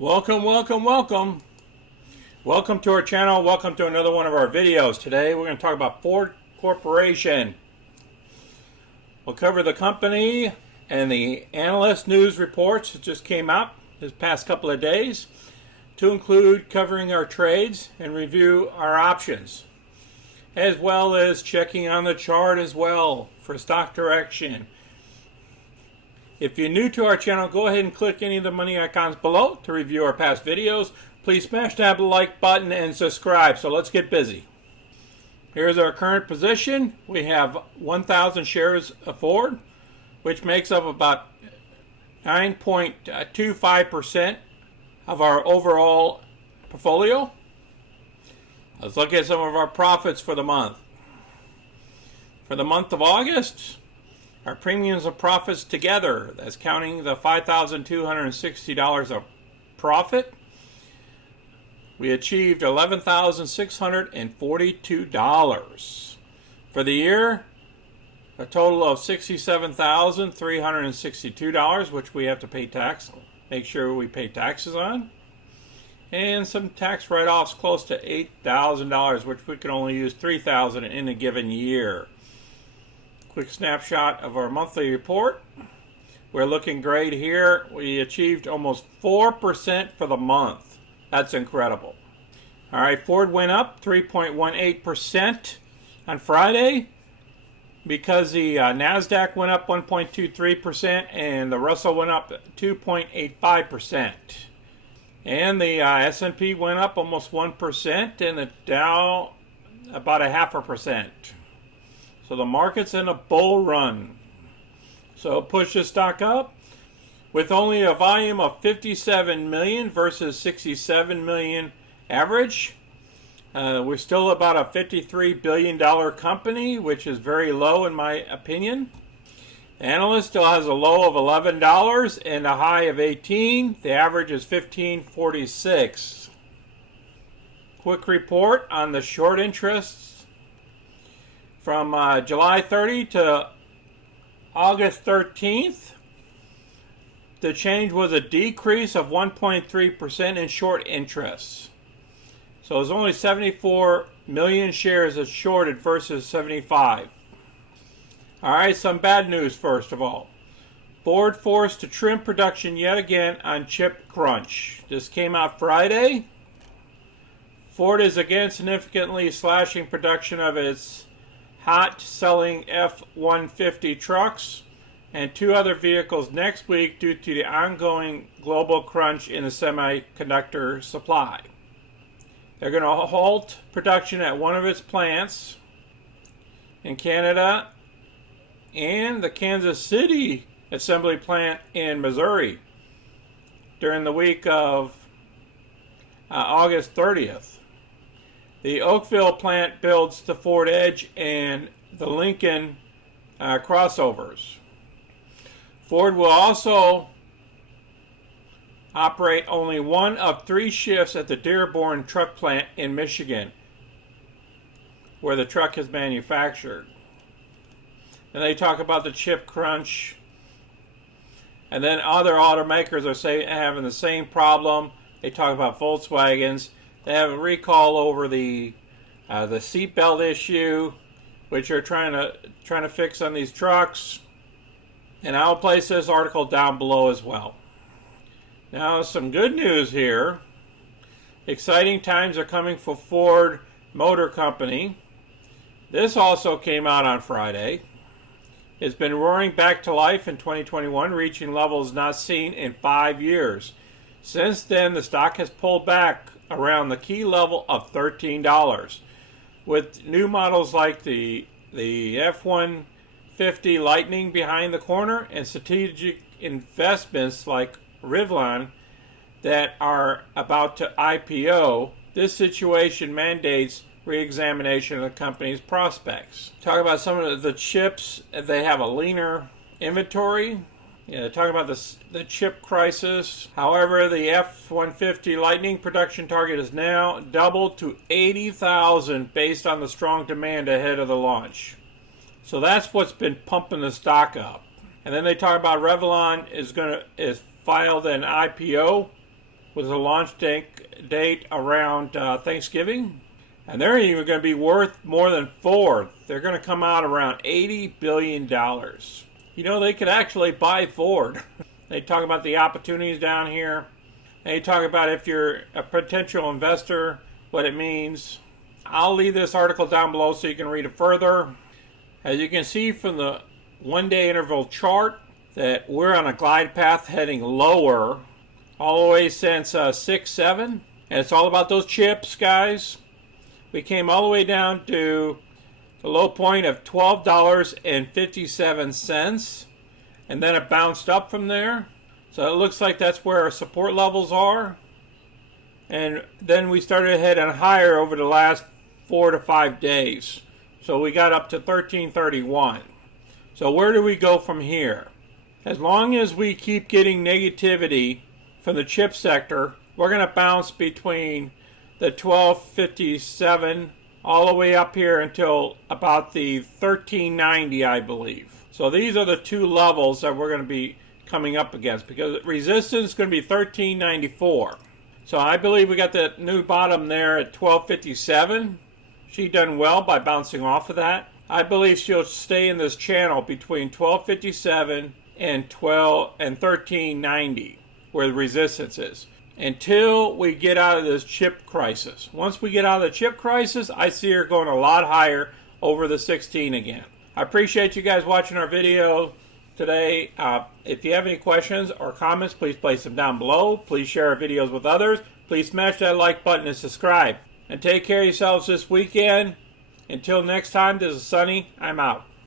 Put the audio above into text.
Welcome, welcome, welcome. Welcome to our channel. Welcome to another one of our videos. Today we're going to talk about Ford Corporation. We'll cover the company and the analyst news reports that just came out this past couple of days, to include covering our trades and review our options, as well as checking on the chart as well for stock direction. If you're new to our channel, go ahead and click any of the money icons below to review our past videos. Please smash that like button and subscribe. So let's get busy. Here's our current position. We have 1,000 shares of Ford, which makes up about 9.25% of our overall portfolio. Let's look at some of our profits for the month. For the month of August, our premiums and profits together, that's counting the $5,260 of profit, we achieved $11,642. For the year, a total of $67,362, which we have to pay tax. Make sure we pay taxes on. And some tax write-offs close to $8,000, which we can only use $3,000 in a given year. Quick snapshot of our monthly report. We're looking great here. We achieved almost 4% for the month. That's incredible. All right, Ford went up 3.18% on Friday because the NASDAQ went up 1.23% and the Russell went up 2.85%. And the S&P went up almost 1% and the Dow about 0.5%. So the market's in a bull run. So push the stock up with only a volume of 57 million versus 67 million average. We're still about a $53 billion company, which is very low in my opinion. The analyst still has a low of $11 and a high of 18. The average is 15.46. Quick report on the short interests. From July 30 to August 13th, the change was a decrease of 1.3% in short interests. So there's only 74 million shares that's shorted versus 75. All right, some bad news first of all. Ford forced to trim production yet again on chip crunch. This came out Friday. Ford is again significantly slashing production of its hot-selling F-150 trucks and two other vehicles next week due to the ongoing global crunch in the semiconductor supply. They're going to halt production at one of its plants in Canada and the Kansas City assembly plant in Missouri during the week of August 30th. The Oakville plant builds the Ford Edge and the Lincoln crossovers. Ford will also operate only one of 3 shifts at the Dearborn truck plant in Michigan, where the truck is manufactured. And they talk about the chip crunch. And then other automakers are having the same problem. They talk about Volkswagens. They have a recall over the seatbelt issue, which they're trying to fix on these trucks. And I'll place this article down below as well. Now, some good news here. Exciting times are coming for Ford Motor Company. This also came out on Friday. It's been roaring back to life in 2021, reaching levels not seen in 5 years. Since then, the stock has pulled back around the key level of $13, with new models like the F-150 Lightning behind the corner and strategic investments like Rivian that are about to IPO. This situation mandates re-examination of the company's prospects. Talk about some of the chips. They have a leaner inventory. Talk about the chip crisis. However, the F-150 Lightning production target is now doubled to 80,000 based on the strong demand ahead of the launch. So that's what's been pumping the stock up. And then they talk about Rivian is filed an IPO with a launch date around Thanksgiving. And they're even going to be worth more than Ford. They're going to come out around $80 billion. You know, they could actually buy Ford. They talk about the opportunities down here. They talk about if you're a potential investor, what it means. I'll leave this article down below so you can read it further. As you can see from the one-day interval chart, that we're on a glide path heading lower all the way since 6-7. And it's all about those chips, guys. We came all the way down to the low point of $12.57, and then it bounced up from there. So it looks like that's where our support levels are. And then we started heading higher over the last 4 to 5 days. So we got up to 1331. So where do we go from here? As long as we keep getting negativity from the chip sector, we're going to bounce between the 1257 all the way up here until about the 1390, I believe. So these are the two levels that we're going to be coming up against, because resistance is going to be 1394. So I believe we got the new bottom there at 1257. She done well by bouncing off of that. I believe she'll stay in this channel between 1257 and 1390, where the resistance is, until we get out of this chip crisis. Once we get out of the chip crisis, I see her going a lot higher over the 16 again. I appreciate you guys watching our video today. If you have any questions or comments, please place them down below. Please share our videos with others. Please smash that like button and subscribe. And take care of yourselves this weekend. Until next time, this is Sonny. I'm out.